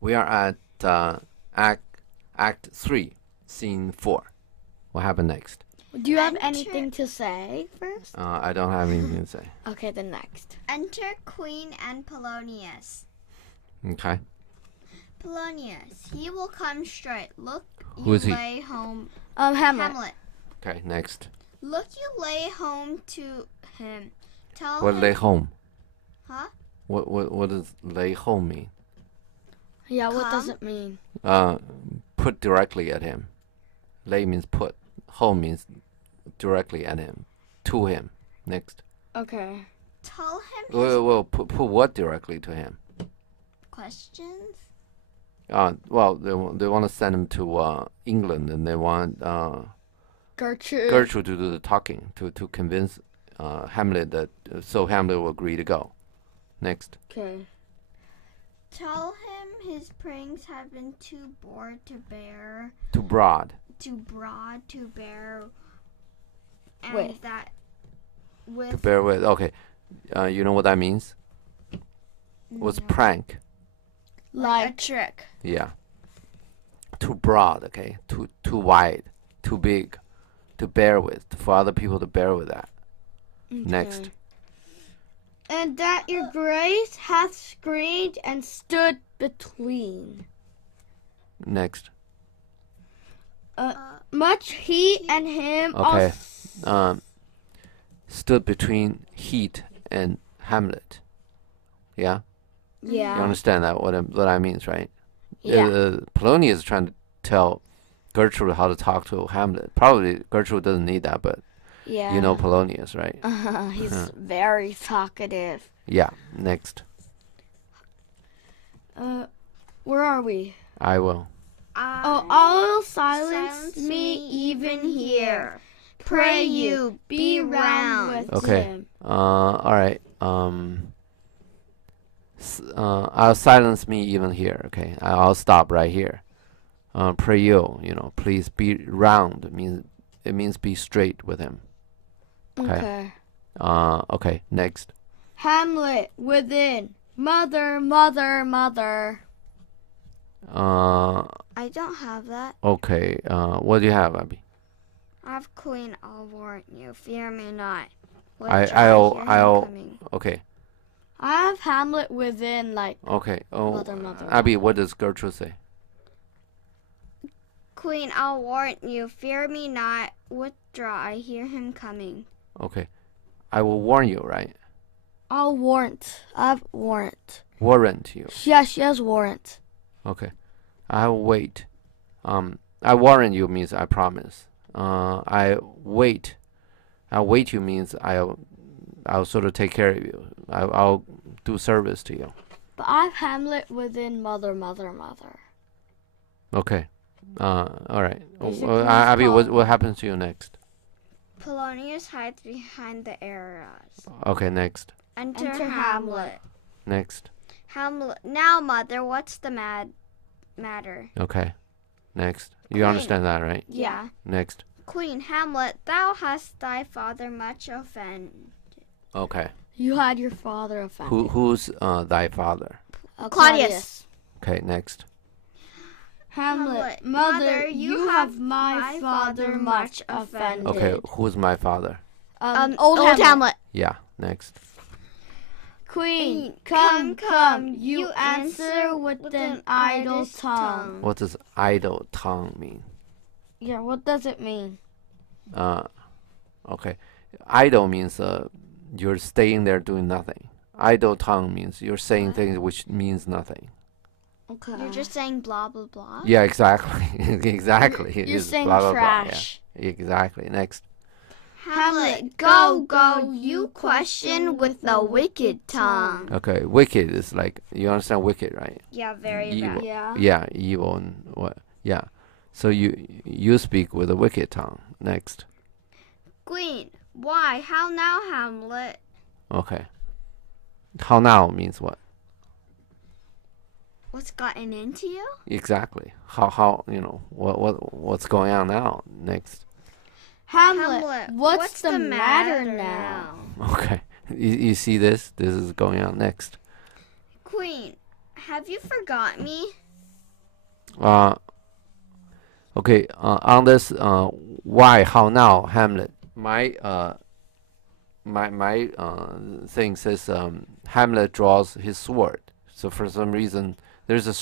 We are at Act 3, Scene 4. What happened next? Do you have anything to say first? I don't have anything to say. Okay, then next. Enter Queen and Polonius. Okay. Polonius, he will come straight. Look, Who is he? lay home. Hamlet. Okay, next. Look, you lay home to him. Tell What him. lay home? Huh? What does lay home mean? Yeah, what does Come. it mean? Put directly at him. Lay means put. Home means directly at him. To him. Next. Okay. Tell him his Well, put what directly to him? questions. Well, they want to send him to England, and they want Gertrude. to do the talking to convince Hamlet that so Hamlet will agree to go. Next. Okay. Tell him his pranks have been too broad to bear. Too broad. Too broad to bear. And With. that To with bear with. Okay. You know what that means? What's no, prank? a Like, trick. Yeah. Too broad. Okay. Too wide. Too big. To bear with. For other people to bear with that. Next. okay. And that your grace hath screened and stood between. Next. Much he and him Okay. also. Stood between Heat and Hamlet. Yeah. You Yeah. understand that what that means, right? Yeah. Polonius is trying to tell Gertrude how to talk to Hamlet. Probably Gertrude doesn't need that, but Yeah. you know Polonius, right? He's very talkative. Yeah. Next. Where are we? I will. Oh, all silence me even here. Pray you, be round with Okay. him. All right. I'll silence me even here. Okay. I'll stop right here. Pray you, please be round. It means be straight with him. Okay. Okay. Next. Hamlet within. Mother, mother, mother. I don't have that. Okay. What do you have, Abby? I have Queen, I'll warn you. Fear me not. I'll. Okay. I have Hamlet within, like, Okay. Oh, Mother, mother, Abby, mother. what does Gertrude say? Queen, I'll warn you. Fear me not. Withdraw. I hear him coming. Okay. I will warn you, right? I'll warrant. I have warrant. Warrant you. Yeah, she has warrant. Okay. I will wait. I warrant you means I promise. I wait. I'll wait you means I'll sort of take care of you. I'll do service to you. But I have Hamlet within mother, mother, mother. Okay. All right. Basically, Abby, it's what happens to you next? Polonius hides behind the arras. Okay, next. Enter, Enter Hamlet. Next. Hamlet. Now, mother, what's the matter? Okay. Next. You Queen. understand that, right? Yeah. Next. Queen Hamlet, thou hast thy father much offended. Okay. You had your father offended. Who's thy father? Claudius. Okay, next. Hamlet, mother, you have my father much offended. Okay, who's my father? Old Hamlet. Yeah, next. Queen, come, come, you answer with an idle tongue. What does idle tongue mean? Yeah, what does it mean? Okay. Idle means you're staying there doing nothing. Idle tongue means you're saying things which means nothing. Okay. You're just saying blah, blah, blah. Yeah, exactly. Exactly. You're It's saying blah, blah, blah, trash. yeah. Exactly. Next. Hamlet, go, go, you question with the wicked tongue. Okay, wicked is like, you understand wicked, right? Yeah, very Evil. bad. Yeah. Yeah, evil and what? Yeah. So you speak with a wicked tongue. Next. Queen, why? How now, Hamlet? Okay. How now means what? What's gotten into you? Exactly. How what's going on now? Next. Hamlet, what's the matter now? Okay. You see this? This is going on next. Queen, have you forgot me? Okay. On this, why, how now, Hamlet? My thing says Hamlet draws his sword. So for some reason, there's a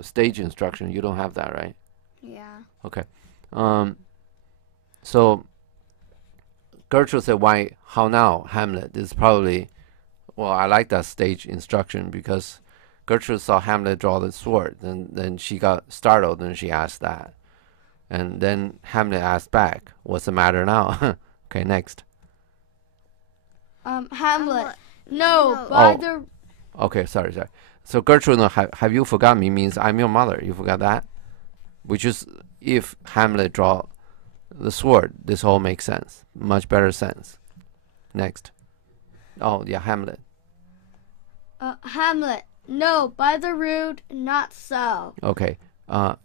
stage instruction. You don't have that, right? Yeah. Okay. So Gertrude said, "Why? How now, Hamlet?" Is probably, well, I like that stage instruction because Gertrude saw Hamlet draw the sword, and then she got startled and she asked that, and then Hamlet asked back, "What's the matter now?" Okay, next. Hamlet. No, by the. Okay, sorry. So Gertrude, no, have you forgot me means I'm your mother. You forgot that? Which is, if Hamlet draw the sword, this all makes sense. Much better sense. Next. Oh, yeah, Hamlet. Hamlet. No, by the root, not so. Okay.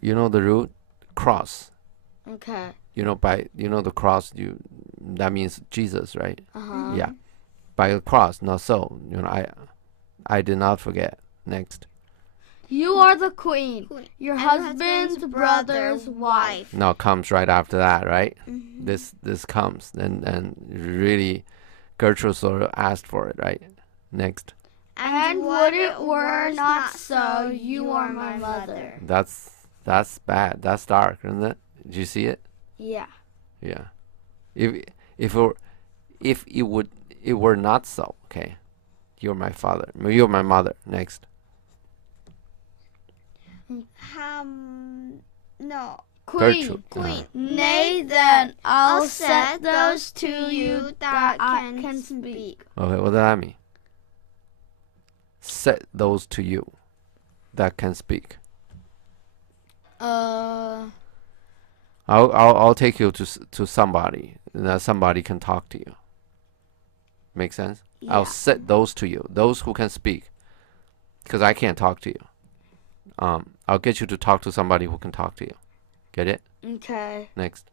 You know the root? Cross. Okay. The cross, that means Jesus, right? Uh-huh. Yeah. By the cross, not so. I did not forget. Next. You are the queen, your husband's brother's wife. Now comes right after that, right? Mm-hmm. This comes, and really, Gertrude sort of asked for it, right? Next. And would it were not so, you are my mother. That's bad. That's dark, isn't it? Did you see it? Yeah. Yeah. If it were not so, okay. You're my father. You're my mother. Next. No. Queen. Queen. Nay, then I'll set those to you that can speak. Okay, what does that mean? Set those to you that can speak. I'll take you to somebody, and that somebody can talk to you. Make sense? Yeah. I'll set those to you, those who can speak, because I can't talk to you. I'll get you to talk to somebody who can talk to you. Get it? Okay. Next.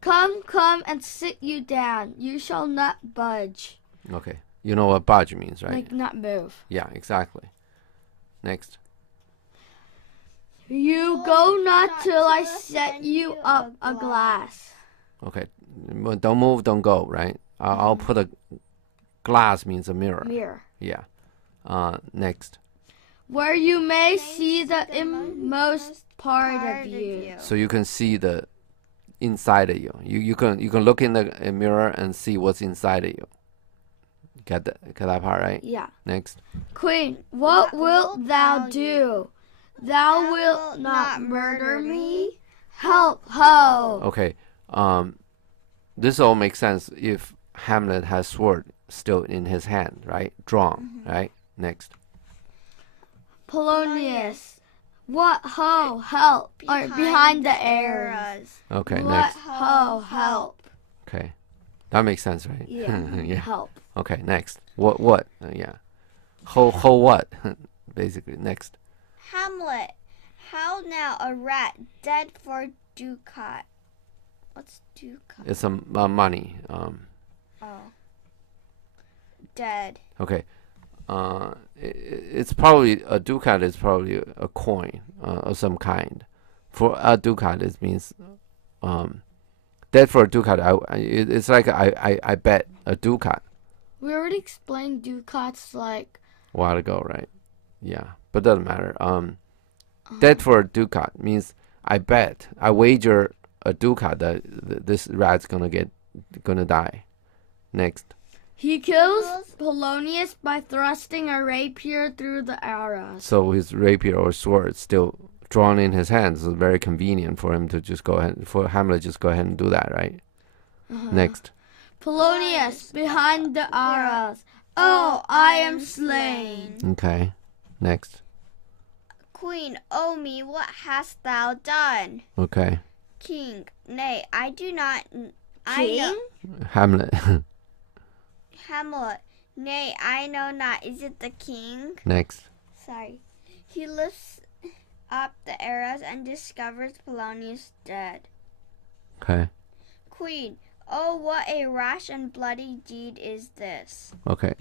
Come and sit you down. You shall not budge. Okay. You know what budge means, right? Like not move. Yeah, exactly. Next. You go not till I set you up a glass. Okay. Don't move, don't go, right? I'll put a glass means a mirror. Mirror. Yeah. Next. Where you may see the inmost part of you. So you can see the inside of you. You can look in the mirror and see what's inside of you. Get that part, right? Yeah. Next. Queen, what wilt thou do? Thou wilt not murder me? Help, ho! Okay. This all makes sense if Hamlet has sword still in his hand, right? Drawn, right? Next. Polonius, what ho, help, or behind the arrows. Okay, what next. Ho, help. Okay. That makes sense, right? Yeah. Yeah. Help. Okay, next. What? Yeah. Ho what? Basically, next. Hamlet, how now a rat dead for ducat? What's ducat? It's some money. Dead. Okay. It's probably a ducat is probably a coin of some kind. For a ducat, it means dead for a ducat. It's like I bet a ducat. We already explained ducats like a while ago, right? Yeah, but doesn't matter. Dead for a ducat means I bet, I wager a ducat that this rat's gonna die. Next. He kills Polonius by thrusting a rapier through the arrows. So his rapier or sword still drawn in his hands. It's very convenient for him to just go ahead, for Hamlet just go ahead and do that, right? Next. Polonius behind the arrows. Oh, I am slain. Okay. Next. Queen, O me, what hast thou done? Okay. King, nay, I do not. King? Hamlet. Hamlet, nay, I know not. Is it the king? Next. Sorry. He lifts up the arrows and discovers Polonius dead. Okay. Queen, oh, what a rash and bloody deed is this. Okay.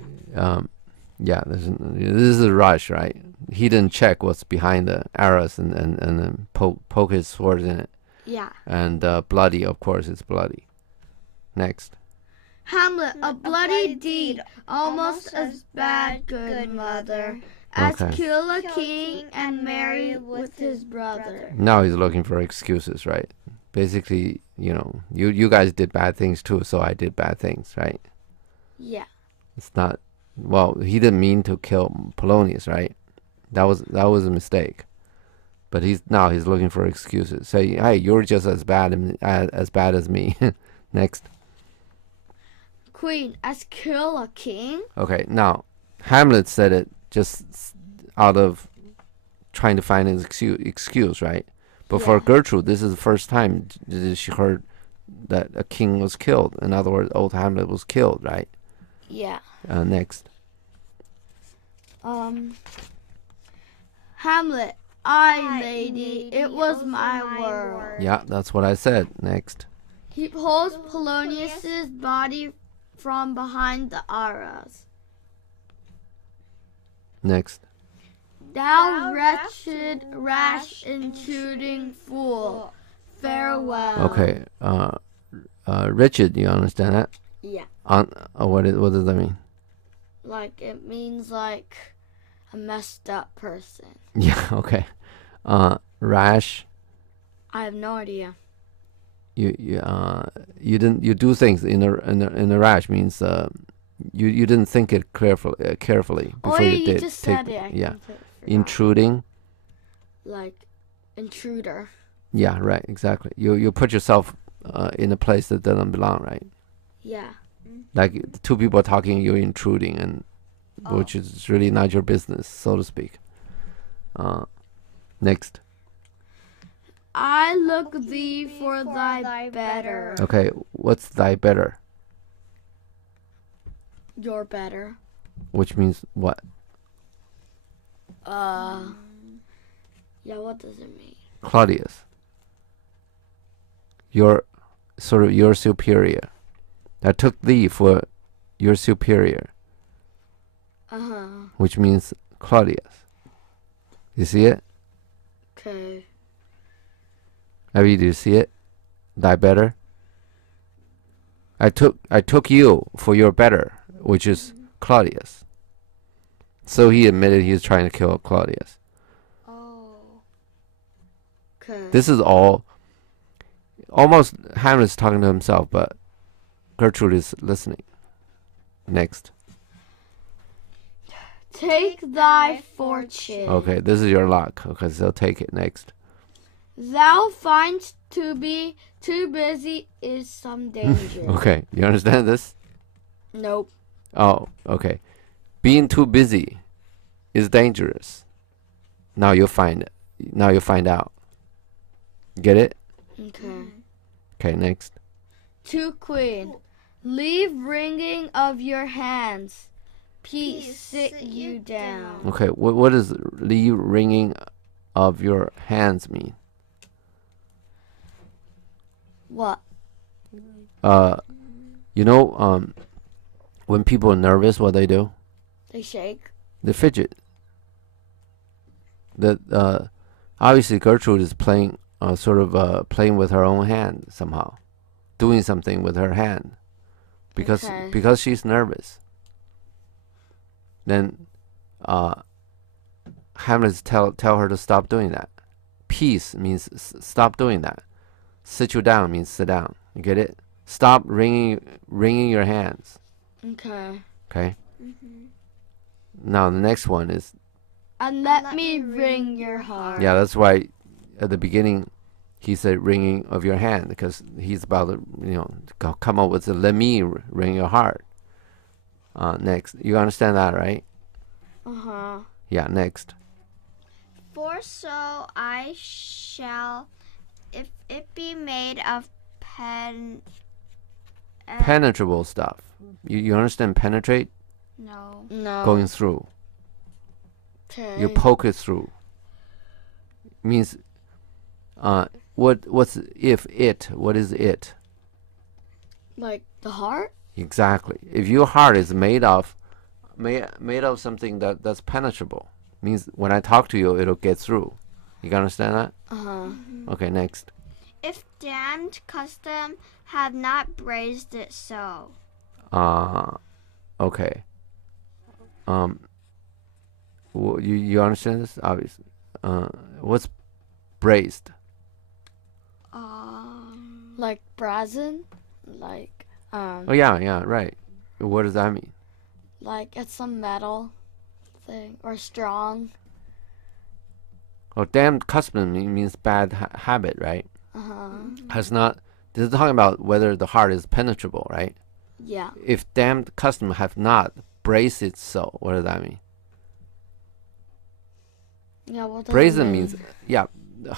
Yeah, this is a rush, right? he didn't check what's behind the arrows and then poke his sword in it. Yeah. And bloody, of course, it's bloody. Next. Hamlet, a bloody deed, almost as bad, good mother, as kill a king and marry with his brother. Now he's looking for excuses, right? Basically, you guys did bad things too, so I did bad things, right? Yeah. It's not. Well, he didn't mean to kill Polonius, right? That was a mistake. But he's looking for excuses. Say, hey, you're just as bad as me. Next. Queen, as kill a king. Okay, now Hamlet said it just out of trying to find an excuse, right? But for Gertrude, this is the first time she heard that a king was killed. In other words, old Hamlet was killed, right? Yeah. Next. Hamlet, I, lady, it was my word. Yeah, that's what I said. Next. He pulls Polonius's body from behind the arras. Next. Thou wretched, rash, intruding fool, farewell. Okay. Wretched, you understand that? Yeah. What does that mean? Like, it means like a messed up person. Yeah. Okay. Rash. I have no idea. You do things in a rash means you didn't think it carefully before you did. You just said it. Yeah. Intruding. Like intruder. Yeah. Right. Exactly. You put yourself in a place that doesn't belong. Right. Yeah. Like two people are talking, you're intruding, and which is really not your business, so to speak. Next. I look thee for thy better. Okay, what's thy better? Your better. Which means what? Yeah, what does it mean? Claudius. Your superior. I took thee for your superior. Which means Claudius. You see it? Okay. Abby, do you see it? Thy better? I took you for your better, which is Claudius. So he admitted he was trying to kill Claudius. Oh. Okay. This is all almost Hamlet's talking to himself, but Gertrude is listening. Next. Take thy fortune. Okay, this is your luck. Okay, so take it. Next. Thou find'st to be too busy is some danger. Okay, you understand this? Nope. Oh, okay. Being too busy is dangerous. Now you'll find it. Now you'll find out. Get it? Okay. Okay, next. To Queen, leave wringing of your hands. Peace sit you down. Okay, what does leave wringing of your hands mean? What? When people are nervous, what they do? They shake. They fidget. That obviously Gertrude is playing, playing with her own hand somehow, doing something with her hand, because she's nervous. Then, Hamlet tell her to stop doing that. Peace means stop doing that. Sit you down means sit down. You get it? Stop wringing your hands. Okay. Okay. Now the next one is. And let me wring your heart. Yeah, that's why at the beginning he said wringing of your hand, because he's about to come up with the let me wring your heart. Next, you understand that, right? Yeah. Next. For so I shall, if it be made of penetrable stuff. You understand penetrate? No. Going through. Okay. You poke it through. Means what's if it? What is it? Like the heart? Exactly. If your heart is made of something that's penetrable, Means when I talk to you, it'll get through. You can understand that? Okay, next. If damned custom have not braced it so. Okay. You understand this? Obviously. What's braced? Like brazen, like Oh yeah, right. What does that mean? like it's some metal thing or strong. Oh, damned custom means bad habit, right? Has not. This is talking about whether the heart is penetrable, right? Yeah. If damned custom have not braced it so, what does that mean? Yeah, what does Brazen it mean? means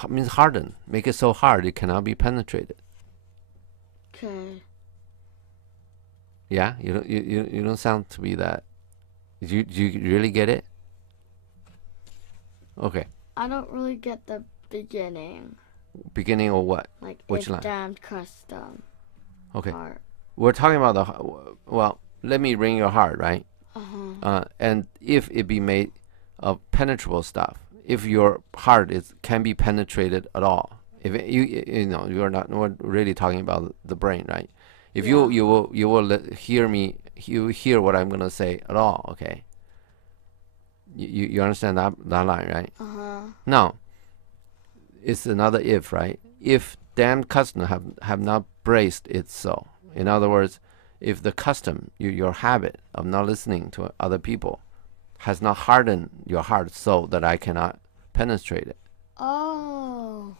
means hardened. Make it so hard it cannot be penetrated. Okay. Yeah, you don't sound to be that. Do you really get it? Okay. I don't really get the beginning. Beginning of what? Like Which if line? damned custom. Okay. Heart. We're talking about well, let me ring your heart, right? And if it be made of penetrable stuff, if your heart can be penetrated at all, if you're not really talking about the brain, right? If you will hear me, you hear what I'm gonna say at all, okay? You understand that line, right? Now, it's another if, right? If damned custom have not braced it so. In other words, if the custom, your habit of not listening to other people, has not hardened your heart so that I cannot penetrate it. Oh.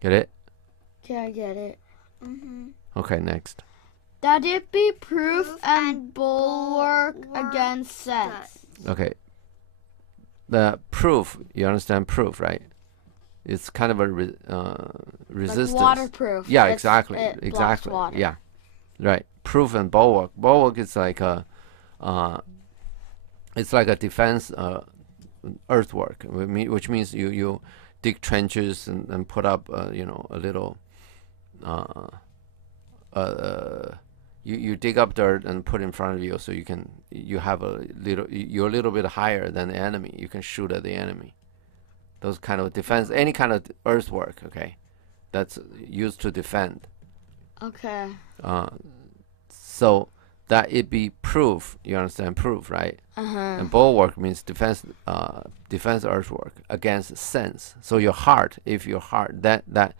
Get it? Yeah, I get it. Okay, next. That it be proof and bulwark against sense. Okay. The proof, you understand proof, right? It's kind of a resistance. Like waterproof. Yeah, It exactly. blocks water. Yeah, right. Proof and bulwark. Bulwark is like a defense earthwork, which means you dig trenches and put up a little you dig up dirt and put in front of you so you're a little bit higher than the enemy. You can shoot at the enemy. Those kind of defense, any kind of earthwork, okay, that's used to defend. Okay. So that it be proof, you understand proof, right? And bulwark means defense earthwork against sense. So your heart, if your heart that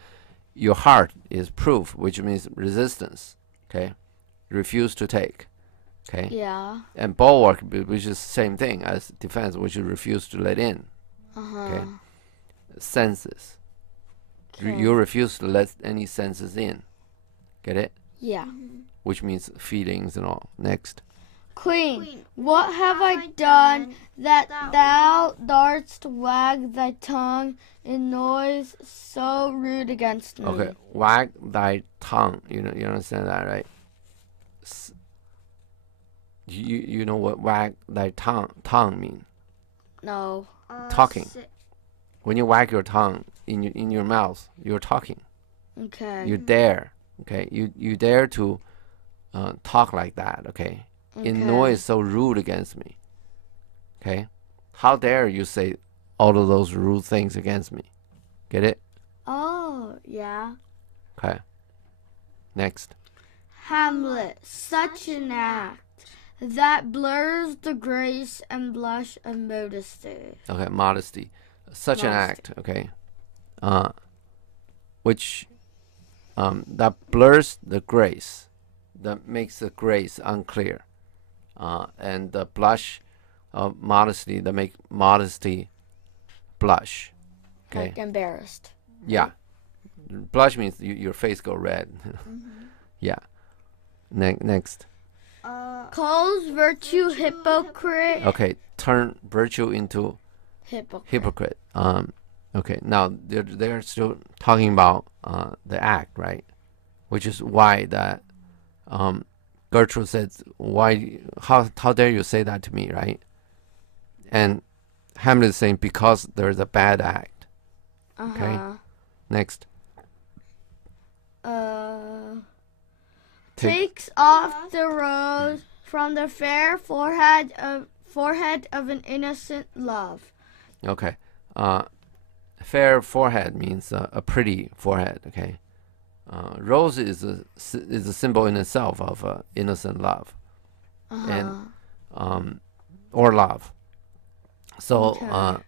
your heart is proof, which means resistance, okay, refuse to take, okay. Yeah. And bulwark, which is the same thing as defense, which you refuse to let in, okay. Senses. You refuse to let any senses in. Get it? Yeah. Which means feelings and all. Next. Queen, what have I done that thou darst wag thy tongue in noise so rude against me? Okay, wag thy tongue. You understand that, right? You know what wag thy tongue mean? No. Talking. When you wag your tongue in your mouth, you're talking. Okay. You dare. Okay. You dare to talk like that. Okay. In noise so rude against me. Okay. How dare you say all of those rude things against me? Get it? Oh, yeah. Okay. Next. Hamlet, such an act that blurs the grace and blush of modesty. Okay, modesty. Such an act, okay. Which that blurs the grace, that makes the grace unclear. And the blush of modesty, that make modesty blush. Okay. Like embarrassed. Yeah. Blush means your face go red. Yeah. Next. Calls virtue hypocrite. Okay, turn virtue into hypocrite. Okay, now they're still talking about the act, right? Which is why that Gertrude says, how dare you say that to me, right? And Hamlet is saying, because there's a bad act. Okay. Next. Takes off the rose from the fair forehead of an innocent love, Okay. Fair forehead means a pretty forehead. Okay. Rose is a symbol in itself of innocent love, and or love. So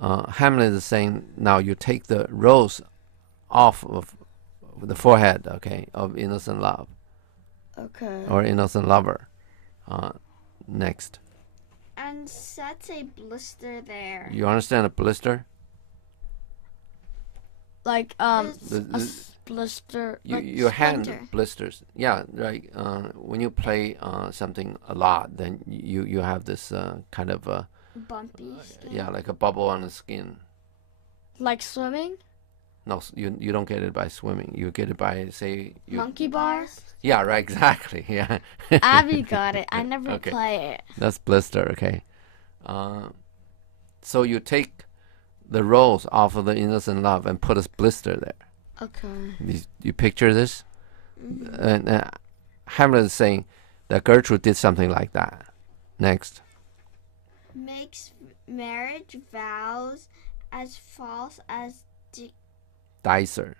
Hamlet is saying now you take the rose off of the forehead, okay, of innocent love. Okay. Or innocent lover. Next. And set a blister there. You understand a blister? Like a blister. Your hand splinter. blisters. Yeah, right. When you play something a lot, then you have this kind of Bumpy skin. yeah, like a bubble on the skin. Like swimming. No, you don't get it by swimming. You get it by say Monkey bars. Yeah, right. Exactly. Yeah. Abby got it. I never Okay. play it. That's blister. Okay. So you take the rose off of the innocent love and put a blister there. Okay. You picture this? And Hamlet is saying that Gertrude did something like that. Next. Makes marriage vows as false as Dicer's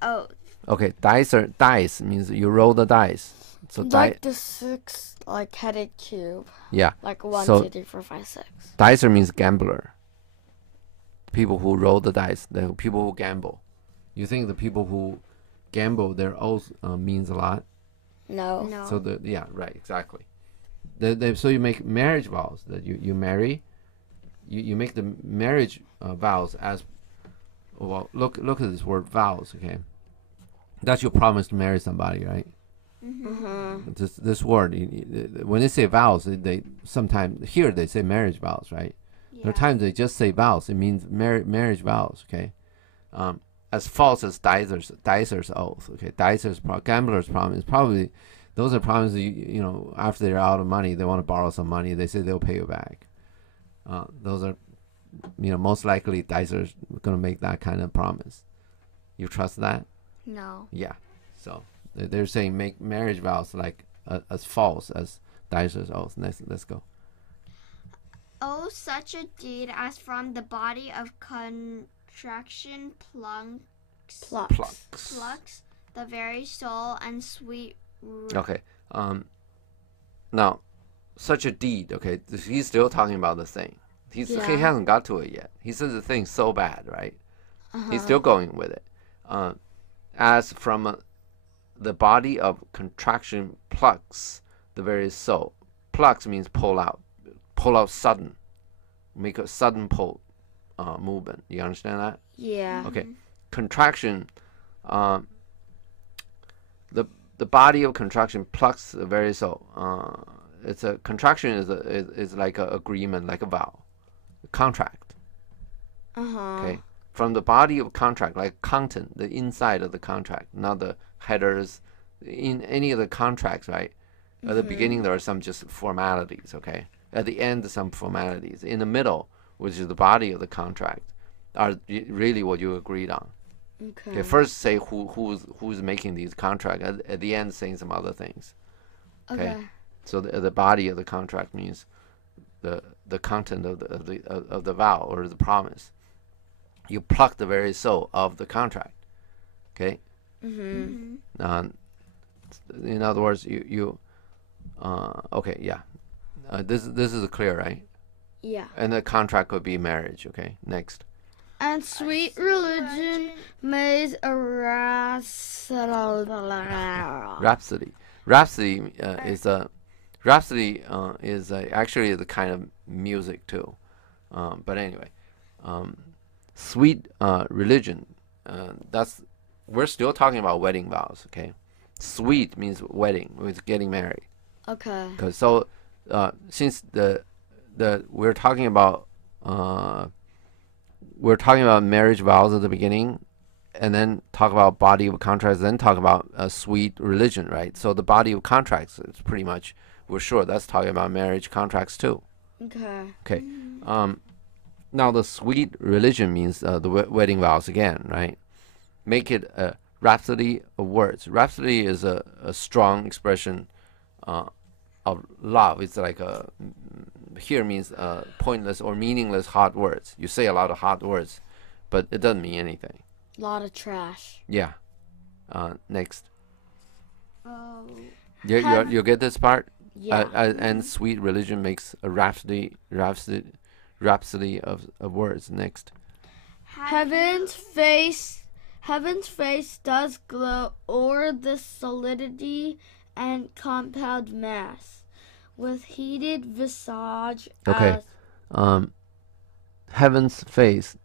oath. Okay, dice means you roll the dice. So like the 6 like headed cube. Yeah. Like 1, So 2, 3, 4, 5, 6. Dicer means gambler. People who roll the dice, the people who gamble. You think the people who gamble their oath means a lot? No. So yeah, right, exactly. So you make marriage vows that you marry. You make the marriage vows as well. Look at this word vows. Okay, that's your promise to marry somebody, right? This word, when they say vows, they sometimes here they say marriage vows, right? Yeah. There are times they just say vows. It means marriage vows. Okay, as false as Dicer's oath. Okay, gambler's promise is probably those are promises. You know, after they're out of money, they want to borrow some money. They say they'll pay you back. Those are, most likely Dicer's gonna make that kind of promise. You trust that? No. Yeah. So they're saying make marriage vows like as false as Dicer's oath. Let's go. Oh, such a deed as from the body of contraction plucks the very soul and sweet root. Okay. Now, such a deed. Okay, he's still talking about the thing. He hasn't got to it yet. He says the thing's so bad, right? He's still going with it. As from the body of contraction plucks the very soul. Plucks means pull out sudden, make a sudden pull movement. You understand that? Yeah. Okay. Contraction. The body of contraction plucks the very soul. It's a contraction is like an agreement, like a vow, a contract. Okay. From the body of contract, like content, the inside of the contract, not the headers. In any of the contracts, right? At the beginning, there are some just formalities, okay? At the end, some formalities. In the middle, which is the body of the contract, are really what you agreed on. Okay, first say who's making these contracts. At the end, saying some other things. Okay. So the body of the contract means the content of the vow or the promise. You pluck the very soul of the contract. Okay. In other words, you okay, yeah. This is clear, right? Yeah. And the contract could be marriage. Okay. Next. And sweet religion makes a Rhapsody. Rhapsody is actually the kind of music too. But anyway, sweet religion. We're still talking about wedding vows. Okay. Sweet means wedding, means getting married. Okay. So since we're talking about marriage vows at the beginning, and then talk about body of contracts, then talk about sweet religion, right? So the body of contracts is pretty much, we're sure that's talking about marriage contracts too. Okay. Now the sweet religion means the wedding vows again, right? Make it a rhapsody of words. Rhapsody is a strong expression of love. It's like here means pointless or meaningless hard words. You say a lot of hard words, but it doesn't mean anything. A lot of trash. Yeah. Next. Oh. You get this part? Yeah. And sweet religion makes a rhapsody of words. Next. Heaven's face does glow o'er the solidity and compound mass, with heated visage. Okay. Heaven's face,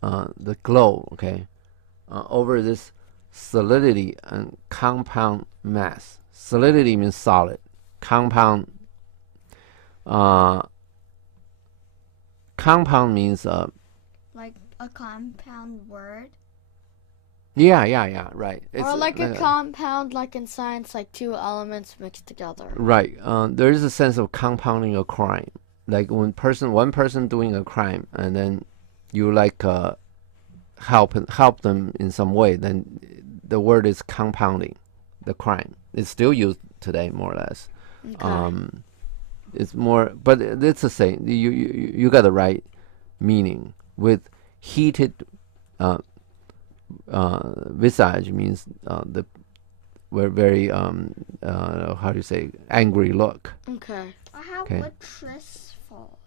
the glow. Okay. Over this solidity and compound mass. Solidity means solid. Compound means Like a compound word. yeah, right. It's or like a compound, like in science, like two elements mixed together. Right. There is a sense of compounding a crime. Like when one person doing a crime, and then you like help them in some way, then the word is compounding the crime. It's still used today, more or less. Okay. It's more, but it's the same. You got the right meaning. With heated visage means we're very how do you say, angry look. Okay. Or how Okay. about tristful?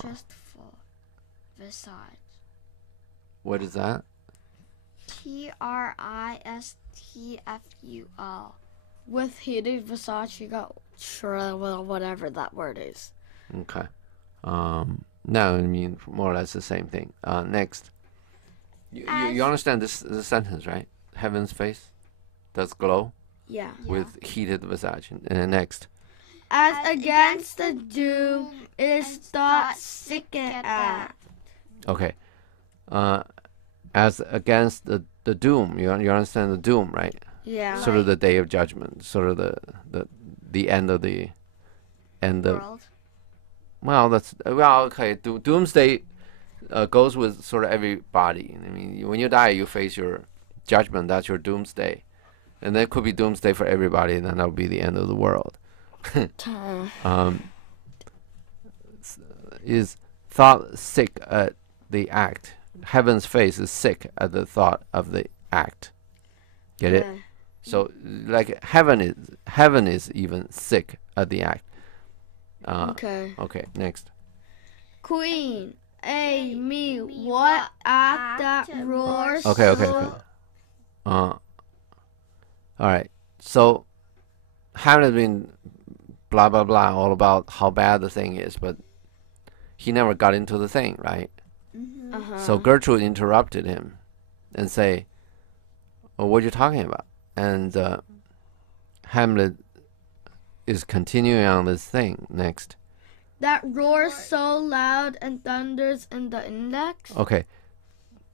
Tristful visage. What is that? Tristful. With heated visage, you got whatever that word is. Okay. No, I mean more or less the same thing. Next. You understand this sentence, right? Heaven's face does glow Yeah. with heated visage. And next. As against the doom, it is thought sick at. Okay. As against the doom, you understand the doom, right? Yeah. Sort of the day of judgment, sort of the end of the World. Well, okay. Doomsday goes with sort of everybody. I mean, when you die, you face your judgment. That's your doomsday, and that could be doomsday for everybody. And then that'll be the end of the world. Is thought sick at the act. Heaven's face is sick at the thought of the act. Get it? So, like heaven is even sick at the act. Okay. Okay. Next. Queen, me, what act that roars? Okay. All right. So, Hamlet been blah blah blah all about how bad the thing is, but he never got into the thing, right? Mm-hmm. Uh-huh. So Gertrude interrupted him and say, "Oh, what are you talking about?" And Hamlet is continuing on this thing. Next. That roars so loud and thunders in the index. Okay.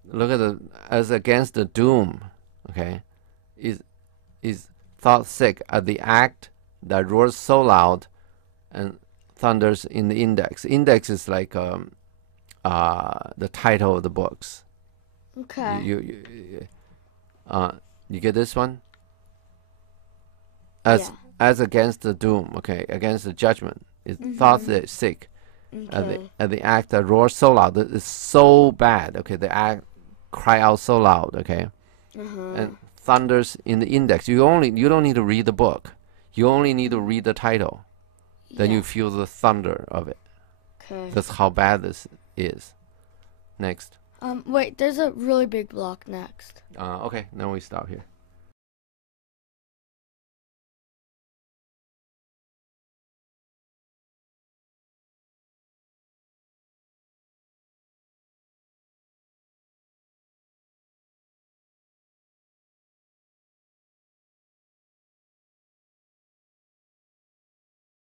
Look at as against the doom. Okay, is thought sick at the act that roars so loud and thunders in the index. Index is like the title of the books. Okay. You get this one? Yeah. As against the doom, okay, against the judgment. It thought sick Okay. at the act that roars so loud. It's so bad. Okay, the act cry out so loud. Okay, and thunders in the index. You don't need to read the book. You only need to read the title. Then you feel the thunder of it. Okay. That's how bad this is. Next. Wait, there's a really big block next. Okay, now we stop here.